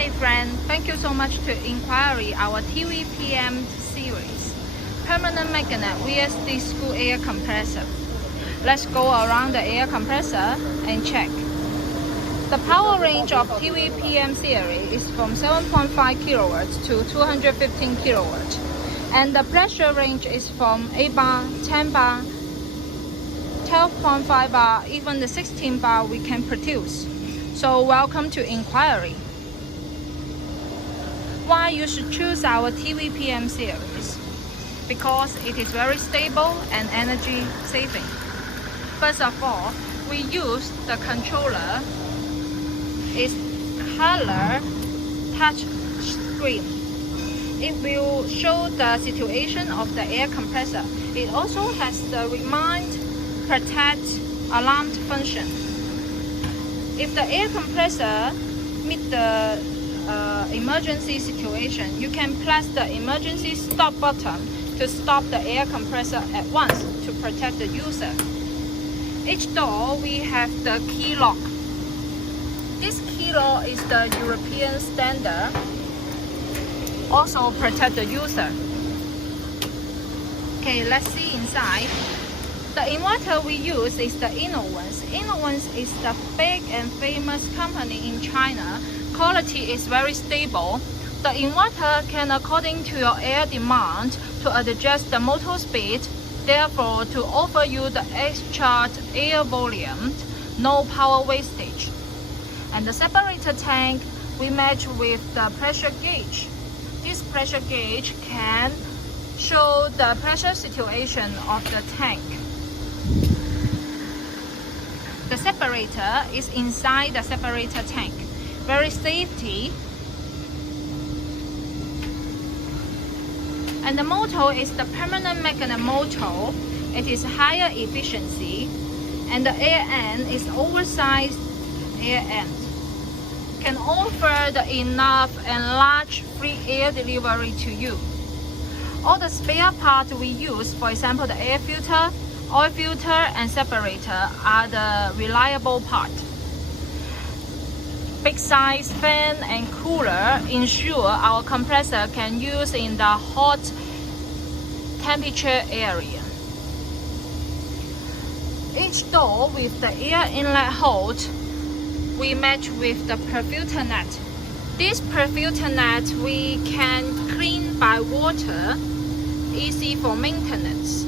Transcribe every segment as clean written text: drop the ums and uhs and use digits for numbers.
Hi friend, thank you so much to inquiry our TVPM series, Permanent Magnet VSD School Air Compressor. Let's go around the air compressor and check. The power range of TVPM series is from 7.5 kilowatts to 215 kilowatts, and the pressure range is from 8 bar, 10 bar, 12.5 bar, even the 16 bar we can produce. So welcome to inquiry. Why you should choose our TVPM series? Because it is very stable and energy saving. First of all, we use the controller. It's color touch screen. It will show the situation of the air compressor. It also has the remind, protect, alarm function. If the air compressor meet the emergency situation, you can press the emergency stop button to stop the air compressor at once to protect the user. Each door we have the key lock. This key lock is the European standard. Also protect the user. Okay, let's see inside. The inverter we use is the Innovance. Innovance is the big and famous company in China. Quality is very stable. The inverter can according to your air demand to adjust the motor speed, therefore to offer you the extra air volume, no power wastage. And the separator tank we match with the pressure gauge. This pressure gauge can show the pressure situation of the tank. The separator is inside the separator tank. Very safety. And the motor is the permanent magnet motor. It is higher efficiency, and the air end is oversized air end. Can offer the enough and large free air delivery to you. All the spare parts we use, for example the air filter, oil filter and separator, are the reliable part. Big size fan and cooler ensure our compressor can use in the hot temperature area. Each door with the air inlet hole we match with the per-filter net. This per-filter net we can clean by water, easy for maintenance.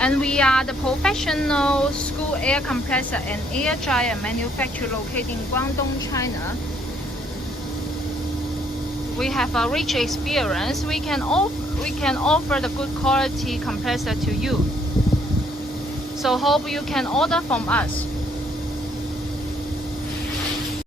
And we are the professional school air compressor and air dryer manufacturer located in Guangzhou China. We have a rich experience. We can offer the good quality compressor to you. So hope you can order from us.